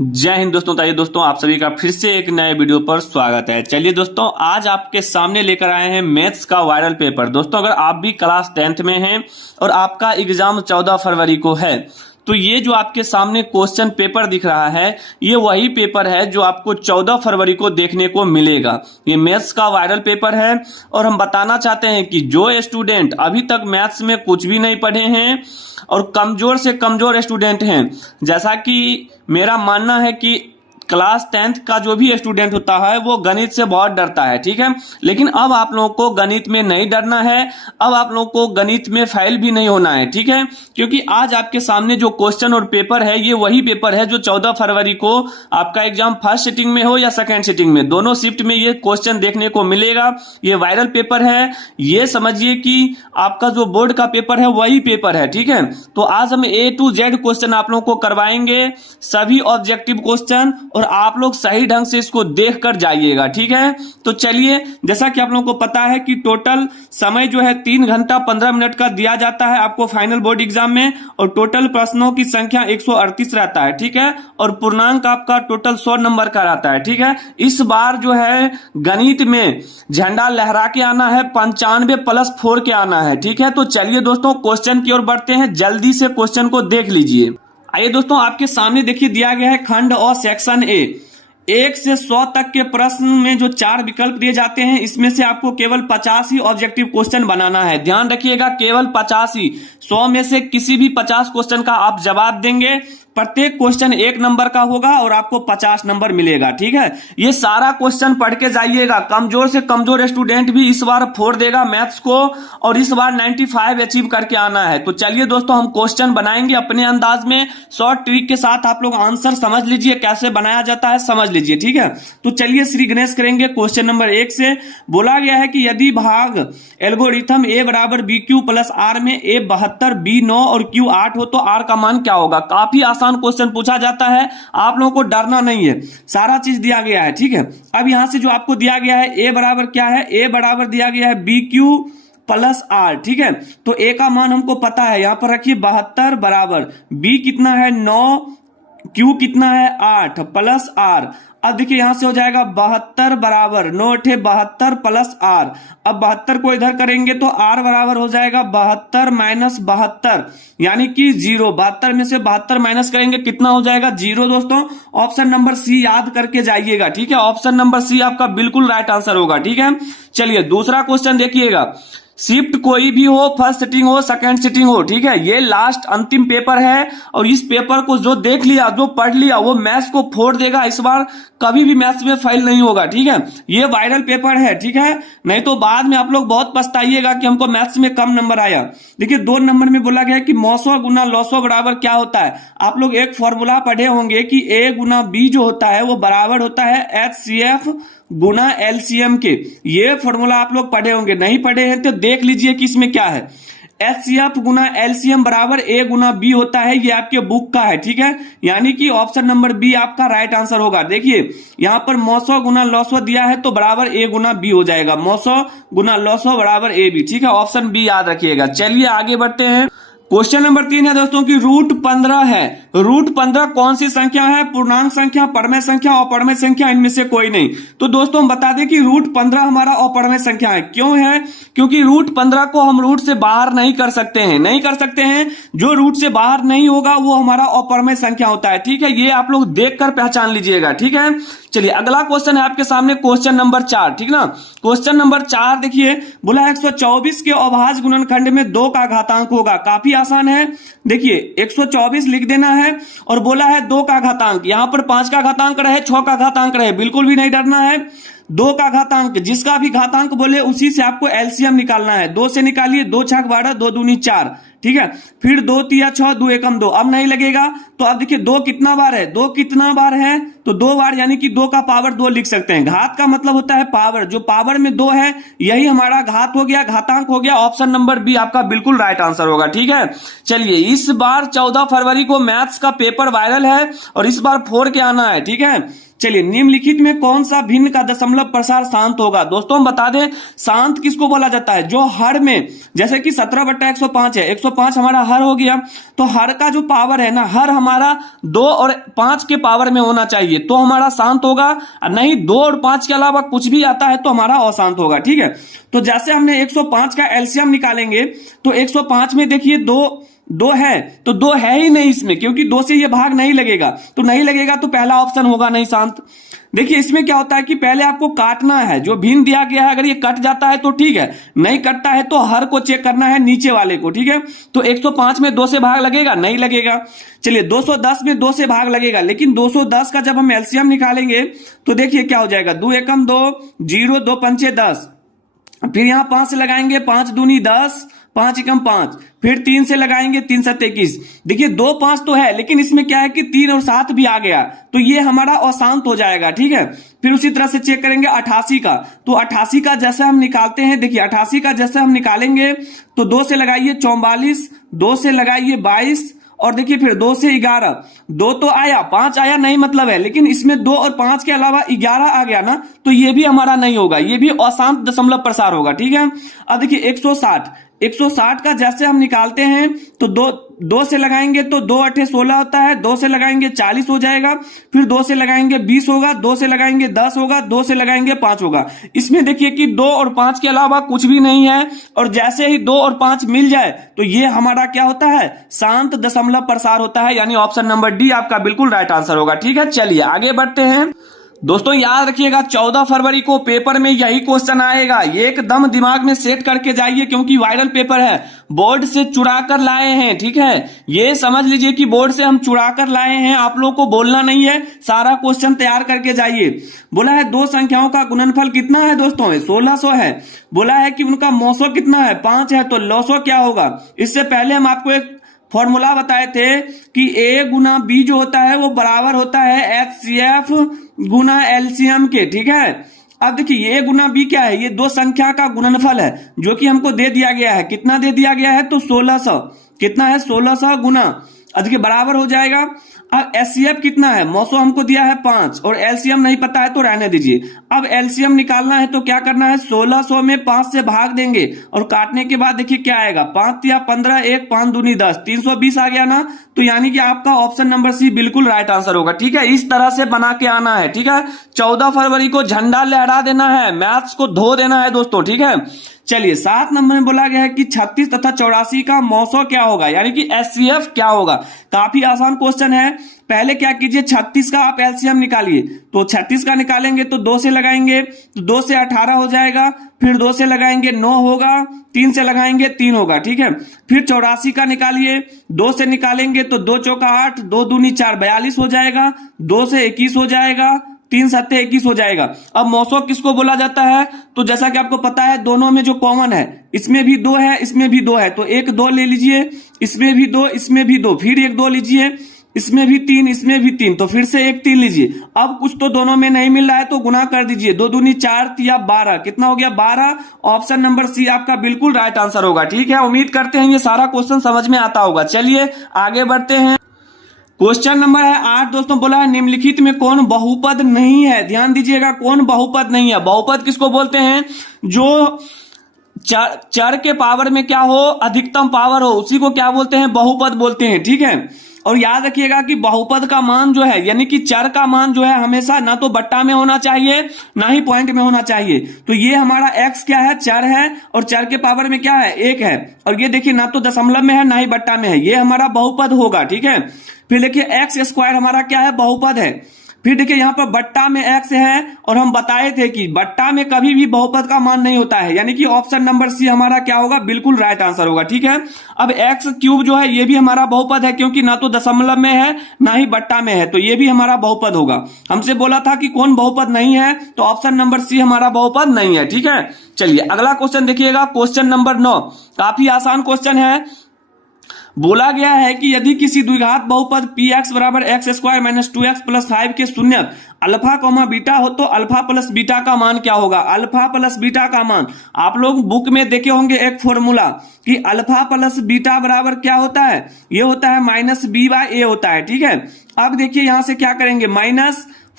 जय हिंद दोस्तों। ताइए दोस्तों, आप सभी का फिर से एक नए वीडियो पर स्वागत है। चलिए दोस्तों, आज आपके सामने लेकर आए हैं मैथ्स का वायरल पेपर। दोस्तों, अगर आप भी क्लास 10th में हैं और आपका एग्जाम 14 फरवरी को है तो ये जो आपके सामने क्वेश्चन पेपर दिख रहा है ये वही पेपर है जो आपको 14 फरवरी को देखने को मिलेगा। ये मैथ्स का वायरल पेपर है और हम बताना चाहते हैं कि जो स्टूडेंट अभी तक मैथ्स में कुछ भी नहीं पढ़े हैं और कमजोर से कमजोर स्टूडेंट हैं, जैसा कि मेरा मानना है कि क्लास 10th का जो भी स्टूडेंट होता है वो गणित से बहुत डरता है, ठीक है। लेकिन अब आप लोगों को गणित में नहीं डरना है, अब आप लोगों को गणित में फेल भी नहीं होना है, ठीक है। क्योंकि आज आपके सामने जो क्वेश्चन और पेपर है ये वही पेपर है जो 14 फरवरी को आपका एग्जाम फर्स्ट सिटिंग में हो या सेकेंड सिटिंग में, दोनों शिफ्ट में ये क्वेश्चन देखने को मिलेगा। ये वायरल पेपर है, ये समझिए कि आपका जो बोर्ड का पेपर है वही पेपर है, ठीक है। तो आज हम A to Z क्वेश्चन आप लोगों को करवाएंगे, सभी ऑब्जेक्टिव क्वेश्चन, और आप लोग सही ढंग से इसको देख कर जाइएगा, ठीक है। तो चलिए, जैसा कि आप लोगों को पता है कि टोटल समय जो है 3 घंटा 15 मिनट का दिया जाता है आपको फाइनल बोर्ड एग्जाम में, और टोटल प्रश्नों की संख्या 138 रहता है, ठीक है। और पूर्णांक आपका टोटल 100 नंबर का रहता है, ठीक है। इस बार जो है गणित में झंडा लहरा के आना है, 95+4 के आना है, ठीक है। तो चलिए दोस्तों, क्वेश्चन की ओर बढ़ते हैं, जल्दी से क्वेश्चन को देख लीजिए। आइए दोस्तों, आपके सामने देखिए दिया गया है खंड और सेक्शन ए। 1 से 100 तक के प्रश्न में जो 4 विकल्प दिए जाते हैं इसमें से आपको केवल 50 ही ऑब्जेक्टिव क्वेश्चन बनाना है। ध्यान रखिएगा, केवल 50 ही। 100 में से किसी भी 50 क्वेश्चन का आप जवाब देंगे, प्रत्येक क्वेश्चन 1 नंबर का होगा और आपको 50 नंबर मिलेगा, ठीक है। ये सारा क्वेश्चन पढ़ के जाइएगा। कमजोर से कमजोर स्टूडेंट भी इस बार फोड़ देगा मैथ्स को, और इस बार 95 अचीव करके आना है। तो चलिए दोस्तों, हम क्वेश्चन बनाएंगे अपने अंदाज में, शॉर्ट ट्रिक के साथ। आप लोग आंसर समझ लीजिए, कैसे बनाया जाता है समझ लीजिए, ठीक है। तो चलिए श्री गणेश करेंगे। क्वेश्चन नंबर 1 से बोला गया है कि यदि भाग एल्गोरिथम A बराबर BQ प्लस R में A 72, B 9 और Q 8 हो तो R का मान क्या होगा। काफी आसान क्वेश्चन पूछा जाता है, आप लोगों को डरना नहीं है, सारा चीज दिया गया है, ठीक है। अब यहां से जो आपको दिया गया है A बराबर क्या है, A बराबर दिया गया है BQ प्लस R, ठीक है। तो A का मान हमको पता है, यहां पर रखिए 72 बराबर B कितना है 9, Q कितना है 8 प्लस R। अब देखिए यहां से हो जाएगा 72 बराबर 9 8 72 प्लस R। अब 72 को इधर करेंगे तो R बराबर हो जाएगा 72 माइनस 72, यानी कि 0। 72 में से 72 माइनस करेंगे कितना हो जाएगा 0। दोस्तों, ऑप्शन नंबर C याद करके जाइएगा, ठीक है। ऑप्शन नंबर C आपका बिल्कुल राइट आंसर होगा, ठीक है। चलिए दूसरा क्वेश्चन देखिएगा। शिफ्ट कोई भी हो, फर्स्ट सिटिंग हो सेकंड सिटिंग हो, ठीक है, ये लास्ट अंतिम पेपर है और इस पेपर को जो देख लिया, जो पढ़ लिया, वो मैथ्स को फोड़ देगा। इस बार कभी भी मैथ्स में फेल नहीं होगा, ठीक है। ये वायरल पेपर है, ठीक है, नहीं तो बाद में आप लोग बहुत पछताइएगा कि हमको मैथ्स में कम नंबर आया। देखिए 2 नंबर में बोला गया है कि मौसो गुना लौसो बराबर क्या होता है। आप लोग एक फॉर्मूला पढ़े होंगे कि A गुना B जो होता है वो बराबर होता है HCF गुना LCM के। ये फॉर्मूला आप लोग पढ़े होंगे, नहीं पढ़े हैं तो देख लीजिए कि इसमें क्या है। HCF गुना LCM बराबर A गुना B होता है, ये आपके बुक का है, ठीक है। यानी कि ऑप्शन नंबर B आपका राइट आंसर होगा। देखिए यहां पर मौसो गुना लौसो दिया है तो बराबर A गुना B हो जाएगा, मौसो गुना लौसो बराबर AB, ठीक है। ऑप्शन B याद रखिएगा। चलिए आगे बढ़ते हैं। क्वेश्चन नंबर 3 है दोस्तों कि रूट 15 है। रूट 15 कौन सी संख्या है, पूर्णांक संख्या, परमेय संख्या, अपरमेय संख्या, इनमें से कोई नहीं। तो दोस्तों हम बता दें कि रूट 15 हमारा अपरमेय संख्या है। क्यों है, क्योंकि रूट 15 को हम रूट से बाहर नहीं कर सकते हैं, नहीं कर सकते हैं। जो रूट से बाहर नहीं होगा वो हमारा अपरमेय संख्या होता है, ठीक है। ये आप लोग देखकर पहचान लीजिएगा, ठीक है। चलिए अगला क्वेश्चन है आपके सामने, क्वेश्चन नंबर 4, ठीक ना। क्वेश्चन नंबर 4 देखिए, बोला 124 के अभाज्य गुणनखंड में 2 का घातांक होगा। काफी आसान है, देखिए 124 लिख देना है और बोला है 2 का घातांक। यहां पर 5 का घातांक रहे, 6 का घातांक रहे, बिल्कुल भी नहीं डरना है। 2 का घातांक, जिसका भी घातांक बोले उसी से आपको एलसीएम निकालना है। 2 से निकालिए, 2 छक 12, 2 दूनी 4, ठीक है। फिर 2 तिया 6, 2 एकम 2। अब नहीं लगेगा तो अब देखिए 2 कितना बार है, 2 कितना बार है तो 2 बार, यानी कि 2 का पावर 2 लिख सकते हैं। घात का मतलब होता है पावर, जो पावर में 2 है यही हमारा घात हो गया, घातांक हो गया। ऑप्शन नंबर B आपका बिल्कुल राइट आंसर होगा, ठीक है। चलिए इस बार 14 फरवरी को मैथ्स का पेपर वायरल है और इस बार फोड़ के आना है, ठीक है। चलिए, निम्नलिखित में कौन सा भिन्न का दशमलव प्रसार शांत होगा? दोस्तों हम बता दें, शांत किसको बोला जाता है? जो हर में, जैसे कि 17/105 है, 105 हमारा हर हो गया, तो हर का जो पावर है ना, हर हमारा 2 और 5 के पावर में होना चाहिए तो हमारा शांत होगा, नहीं 2 और 5 के अलावा कुछ भी आता है तो हमारा अशांत होगा। ठीक है, तो जैसे हमने 105 का एलसीएम निकालेंगे तो 105 में देखिए दो है, तो 2 है ही नहीं इसमें, क्योंकि 2 से ये भाग नहीं लगेगा, तो नहीं लगेगा तो पहला ऑप्शन होगा नहीं शांत। देखिए इसमें क्या होता है कि पहले आपको काटना है, जो भिन्न दिया गया है अगर ये कट जाता है तो ठीक है, नहीं कटता है तो हर को चेक करना है नीचे वाले को। ठीक है, तो 105 में 2 से भाग लगेगा? नहीं लगेगा। चलिए 210 में 2 से भाग लगेगा, लेकिन 210 का जब हम एलसीएम निकालेंगे तो देखिए क्या हो जाएगा, 2 एकम 2, 0, 2 पंचे 10, फिर यहां 5 से लगाएंगे, 5 दूनी 10, 5 एकम 5, फिर 3 से लगाएंगे, 3 7 21। देखिए 2 5 तो है, लेकिन इसमें क्या है कि 3 और 7 भी आ गया, तो ये हमारा अशांत हो जाएगा। ठीक है, फिर उसी तरह से चेक करेंगे 88 का, तो 88 का जैसे हम निकालते हैं, देखिए 88 का जैसे हम निकालेंगे तो 2 से लगाइए 44, 2 से लगाइए 22, और देखिए फिर 2 से 11, 2 तो आया, 5 आया नहीं मतलब है, लेकिन इसमें 2 और 5 के अलावा 11 आ गया ना, तो ये भी हमारा नहीं होगा, ये भी अशांत दशमलव प्रसार होगा। ठीक है, अब देखिए 160 का जैसे हम निकालते हैं तो 2 से लगाएंगे तो 2 8 16 होता है, 2 से लगाएंगे 40 हो जाएगा, फिर 2 से लगाएंगे 20 होगा, 2 से लगाएंगे 10 होगा, 2 से लगाएंगे 5 होगा। इसमें देखिए कि 2 और 5 के अलावा कुछ भी नहीं है, और जैसे ही 2 और 5 मिल जाए तो ये हमारा क्या होता है, शांत दशमलव प्रसार होता है, यानी ऑप्शन नंबर डी आपका बिल्कुल राइट आंसर होगा। ठीक है, चलिए आगे बढ़ते हैं। दोस्तों याद रखिएगा 14 फरवरी को पेपर में यही क्वेश्चन आएगा, ये एकदम दिमाग में सेट करके जाइए, क्योंकि वायरल पेपर है, बोर्ड से चुरा कर लाए हैं। ठीक है, ये समझ लीजिए कि बोर्ड से हम चुरा कर लाए हैं, आप लोगों को बोलना नहीं है, सारा क्वेश्चन तैयार करके जाइए। बोला है 2 संख्याओं का गुणनफल कितना है दोस्तों, 1600 है। बोला है कि उनका मौसो कितना है, 5 है, तो लौसो क्या होगा? इससे पहले हम आपको एक फॉर्मूला बताए थे कि a गुना b जो होता है वो बराबर होता है HCF गुना LCM के। ठीक है, अब देखिए a गुना b क्या है, ये 2 संख्या का गुणनफल है, जो कि हमको दे दिया गया है। कितना दे दिया गया है? तो 1600। कितना है? 1600 गुना, देखिए बराबर हो जाएगा। अब एचसीएफ कितना है? मौसो हमको दिया है 5, और एलसीएम नहीं पता है तो रहने दीजिए। अब एलसीएम निकालना है तो क्या करना है, 1600 में 5 से भाग देंगे, और काटने के बाद देखिए क्या आएगा, 5 या 15, 1 5 दूनी 10, 320 आ गया ना, तो यानी कि आपका ऑप्शन नंबर सी बिल्कुल राइट आंसर होगा। ठीक है, इस तरह से बना के आना है। ठीक है, 14 फरवरी को झंडा लहरा देना है, मैथ्स को धो देना है दोस्तों। ठीक है, चलिए 7 नंबर में बोला गया है कि 36 तथा 84 का मौसो क्या होगा, यानी कि एचसीएफ क्या होगा। काफी आसान क्वेश्चन है। पहले क्या कीजिए, 36 का आप एलसीएम निकालिए, तो 36 का निकालेंगे तो 2 से लगाएंगे तो 2 से 18 हो जाएगा, फिर 2 से लगाएंगे 9 होगा, 3 से लगाएंगे 3 होगा। ठीक है, फिर 84 का निकालिए, 2 से निकालेंगे तो 2 चौका 8, 2 दूनी 4, 42 हो जाएगा, 2 से 21 हो जाएगा, 3 7 21 हो जाएगा। अब मौसो किसको बोला जाता है, तो जैसा कि आपको पता है दोनों में जो कॉमन है, इसमें भी 2 है, इसमें भी 2 है, तो एक 2 ले लीजिए, इसमें भी 2, इसमें भी 2, फिर एक 2 लीजिए, इसमें भी 3, इसमें भी 3, तो फिर से एक 3 लीजिए। अब कुछ तो दोनों में नहीं मिल रहा है तो गुना कर दीजिए, 2 दूनी 4 या 12, कितना हो गया 12। ऑप्शन नंबर सी आपका बिल्कुल राइट आंसर होगा। ठीक है, उम्मीद करते हैं ये सारा क्वेश्चन समझ में आता होगा। चलिए आगे बढ़ते हैं। क्वेश्चन नंबर है 8 दोस्तों, बोला है निम्नलिखित में कौन बहुपद नहीं है। ध्यान दीजिएगा, कौन बहुपद नहीं है। बहुपद किसको बोलते हैं, जो चर के पावर में क्या हो, अधिकतम पावर हो, उसी को क्या बोलते हैं, बहुपद बोलते हैं। ठीक है, और याद रखिएगा कि बहुपद का मान जो है, यानी कि चर का मान जो है हमेशा ना तो बट्टा में होना चाहिए ना ही पॉइंट में होना चाहिए। तो ये हमारा x क्या है, चर है, और चर के पावर में क्या है, 1 है, और ये देखिए ना तो दशमलव में है ना ही बट्टा में है, ये हमारा बहुपद होगा। ठीक है, फिर देखिए एक्स स्क्वायर हमारा क्या है, बहुपद है। फिर देखिए यहाँ पर बट्टा में x है, और हम बताए थे कि बट्टा में कभी भी बहुपद का मान नहीं होता है, यानी कि ऑप्शन नंबर सी हमारा क्या होगा, बिल्कुल राइट आंसर होगा। ठीक है, अब एक्स क्यूब जो है ये भी हमारा बहुपद है, क्योंकि ना तो दशमलव में है ना ही बट्टा में है, तो ये भी हमारा बहुपद होगा। हमसे बोला था कि कौन बहुपद नहीं है, तो ऑप्शन नंबर सी हमारा बहुपद नहीं है। ठीक है, चलिए अगला क्वेश्चन देखिएगा, क्वेश्चन नंबर 9, काफी आसान क्वेश्चन है। बोला गया है कि यदि किसी द्विघात बहुपद px बराबर x square minus 2x plus 5 के शून्य अल्फा कॉमा बीटा हो तो अल्फा प्लस बीटा का मान क्या होगा। अल्फा प्लस बीटा का मान आप लोग बुक में देखे होंगे एक फॉर्मूला कि अल्फा प्लस बीटा बराबर क्या होता है, ये होता है माइनस बी बाय ए होता है। ठीक है, अब देखिए यहां से क्या करेंगे, माइनस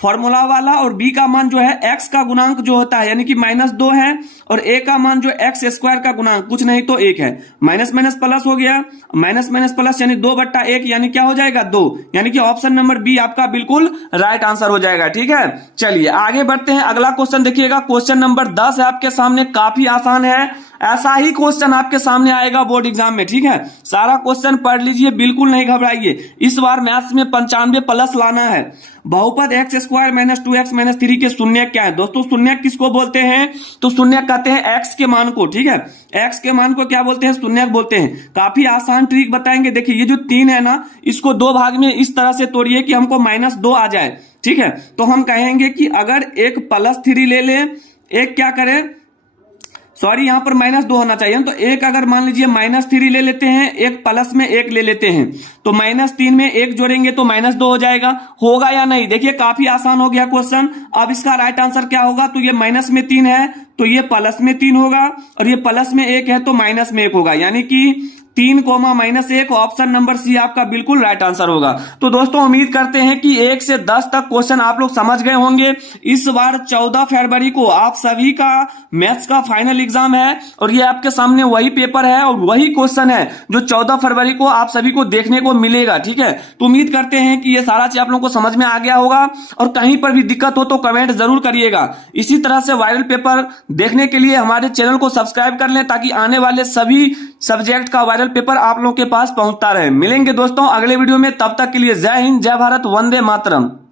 फॉर्मूला वाला, और b का मान जो है x का गुणांक जो होता है यानी कि -2 है, और a का मान जो x स्क्वायर का गुणांक कुछ नहीं तो 1 है। माइनस माइनस प्लस हो गया, माइनस माइनस प्लस यानी 2/1 यानी क्या हो जाएगा 2, यानी कि ऑप्शन नंबर बी आपका बिल्कुल राइट आंसर हो जाएगा। ठीक है, चलिए आगे बढ़ते हैं। अगला क्वेश्चन देखिएगा, क्वेश्चन नंबर 10 है आपके सामने, काफी आसान है। ऐसा ही क्वेश्चन आपके सामने आएगा बोर्ड एग्जाम में। ठीक है, सारा क्वेश्चन पढ़ लीजिए, बिल्कुल नहीं घबराइए। इस बार मैथ्स में 95 प्लस लाना है। बहुपद x square minus 2x minus 3 के शून्य क्या है? दोस्तों शून्य किसको बोलते हैं? तो शून्य कहते हैं x के मान को। ठीक है, x के मान को क्या बोलते हैं? शून्य बोलते हैं। काफी आसान ट्रिक बताएंगे। देखिए ये जो 3 है ना, इसको 2 भाग में इस तरह से तोड़िए कि हमको -2 आ जाए। ठीक है, तो हम कहेंगे कि अगर एक +3 ले ले, एक क्या करें, सॉरी यहाँ पर -2 होना चाहिए। तो एक अगर मान लीजिए -3 ले लेते हैं, एक प्लस में 1 ले लेते हैं, तो -3 में 1 जोड़ेंगे तो -2 हो जाएगा। होगा या नहीं? देखिए काफी आसान हो गया क्वेश्चन। अब इसका राइट आंसर क्या होगा? तो ये माइनस में 3 है तो ये प्लस में 3 होगा, और ये प्लस में 1 है तो माइनस में 1 होगा, यानी कि 3, -1। ऑप्शन नंबर सी आपका बिल्कुल राइट आंसर होगा। तो दोस्तों उम्मीद करते हैं कि 1 से 10 तक क्वेश्चन आप लोग समझ गए होंगे। इस बार 14 फरवरी को आप सभी का मैथ्स का फाइनल एग्जाम है, और ये आपके सामने वही पेपर है और वही क्वेश्चन है जो 14 फरवरी को आप सभी को देखने को मिलेगा। ठीक है, तो उम्मीद करते हैं कि ये सारा चीज आप लोगों को समझ में आ गया होगा, और कहीं पर भी दिक्कत हो तो कमेंट जरूर करिएगा। इसी तरह से वायरल पेपर देखने के लिए हमारे चैनल को सब्सक्राइब कर लें, ताकि आने वाले सभी सब्जेक्ट का वायरल पेपर आप लोगों के पास पहुंचता रहे। मिलेंगे दोस्तों अगले वीडियो में, तब तक के लिए जय हिंद, जय भारत, वंदे मातरम।